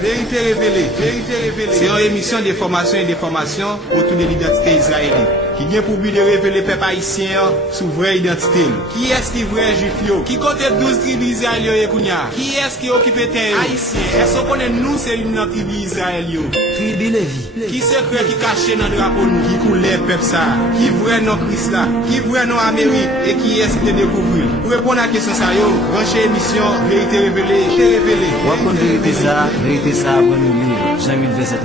Vérité révélée, c'est une émission d'information et d'information autour de l'identité israélienne, qui vient pour but de révéler le peuple haïtien sous vraie identité. Qui est-ce qui est vrai juif? Qui compte 12 tribus israéliennes? Qui est-ce qui occupe terre haïtien? Est-ce qu'on connaît nous c'est une tribu israélienne? Tribu Lévi. Qui secret qui caché dans le drapeau nous? Qui coulait peuple ça? Qui vrai non Christ là? Qui vrai non Amérique? Et qui est-ce qui te découvre? Pour répondre à la question ça yo, branchez émission Vérité révélée, révélée. Wakon vérité ça après nous lire. Jamais verset.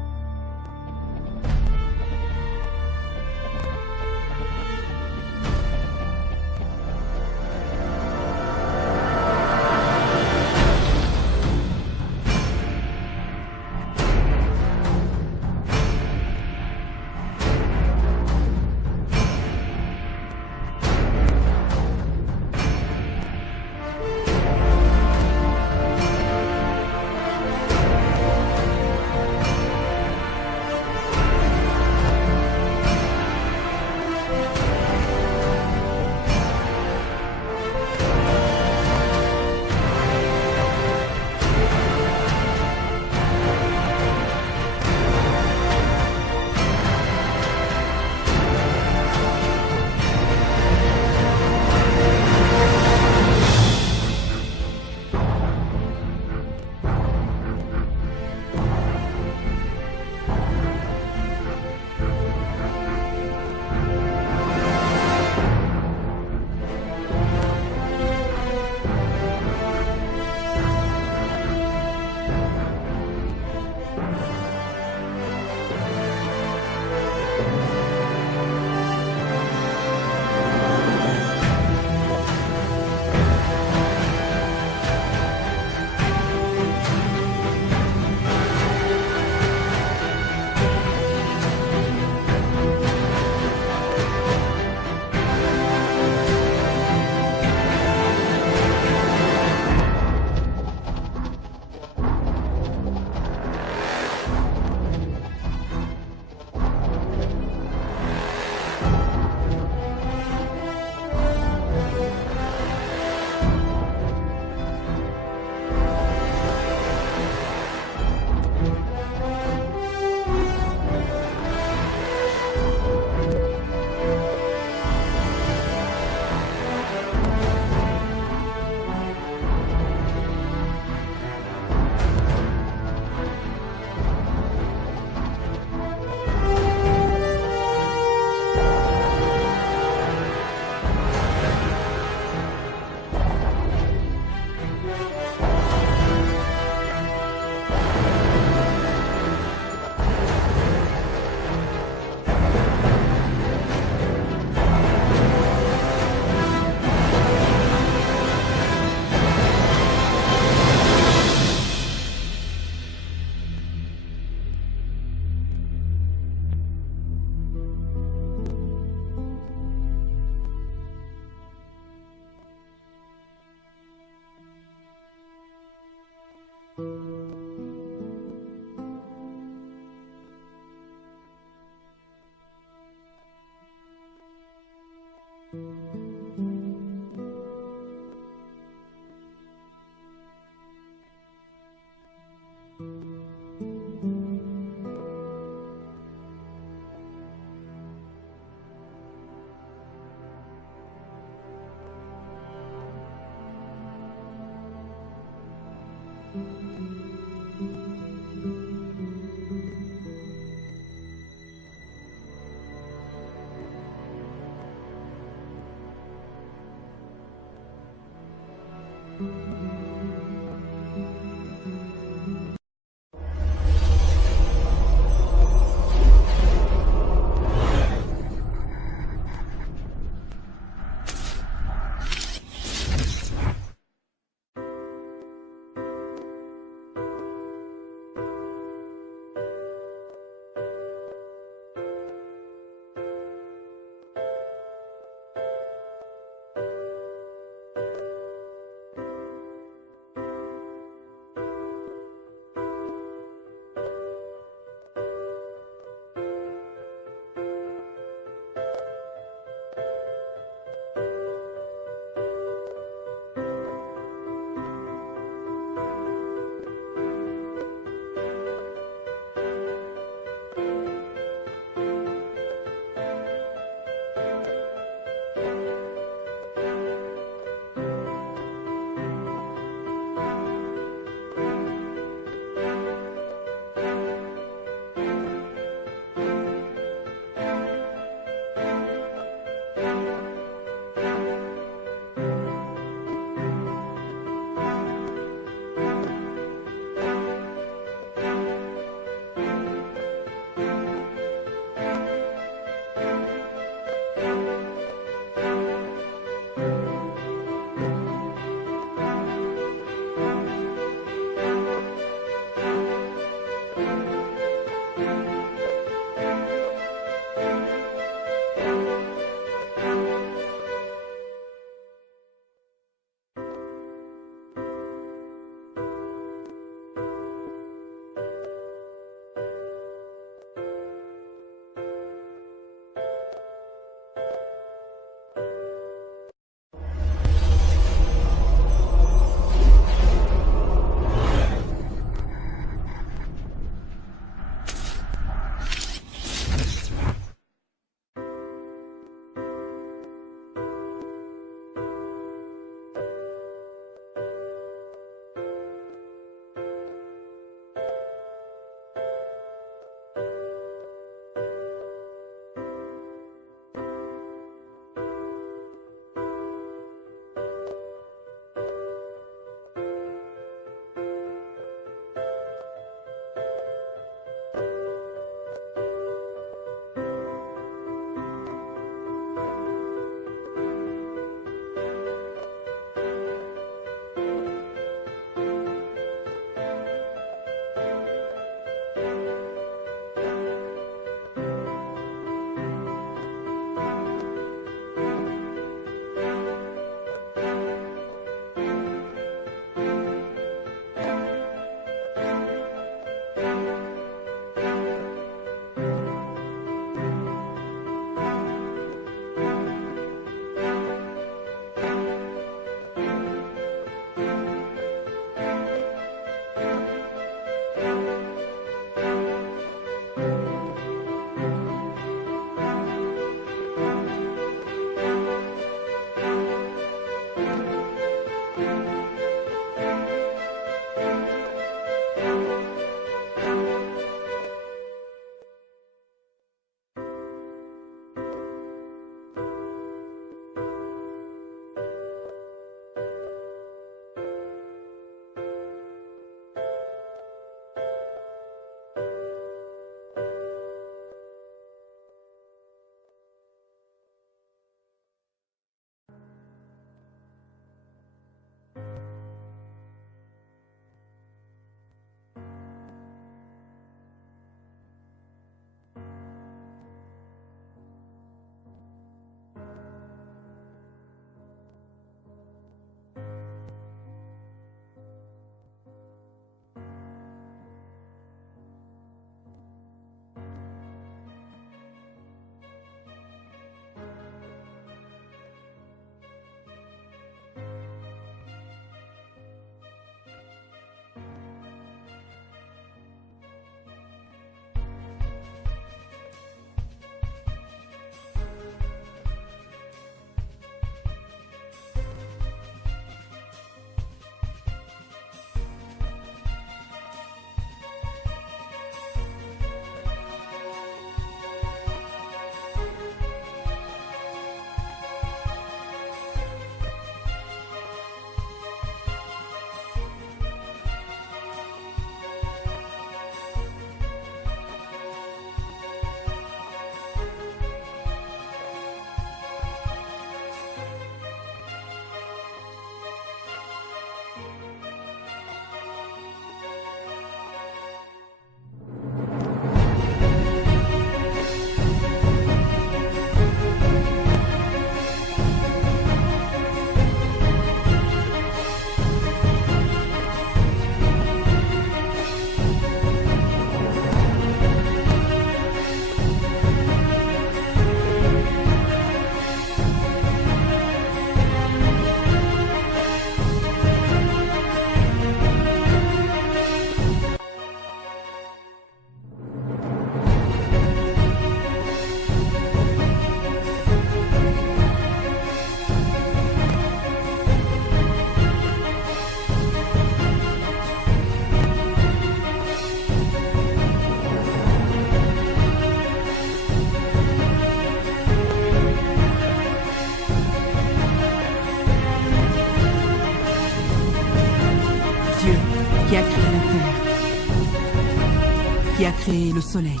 qui a créé le soleil,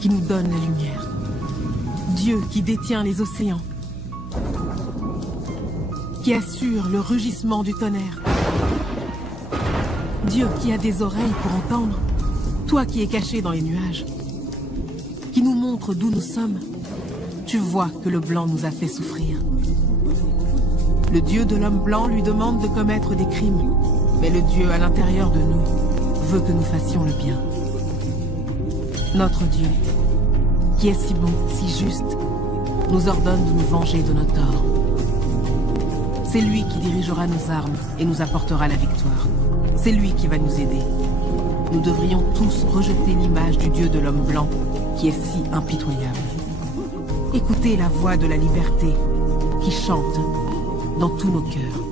qui nous donne la lumière. Dieu qui détient les océans, qui assure le rugissement du tonnerre. Dieu qui a des oreilles pour entendre, toi qui es caché dans les nuages, qui nous montre d'où nous sommes. Tu vois que le blanc nous a fait souffrir. Le Dieu de l'homme blanc lui demande de commettre des crimes, mais le Dieu à l'intérieur de nous veut que nous fassions le bien. Notre Dieu, qui est si bon, si juste, nous ordonne de nous venger de nos torts. C'est lui qui dirigera nos armes et nous apportera la victoire. C'est lui qui va nous aider. Nous devrions tous rejeter l'image du Dieu de l'homme blanc, qui est si impitoyable. Écoutez la voix de la liberté qui chante dans tous nos cœurs.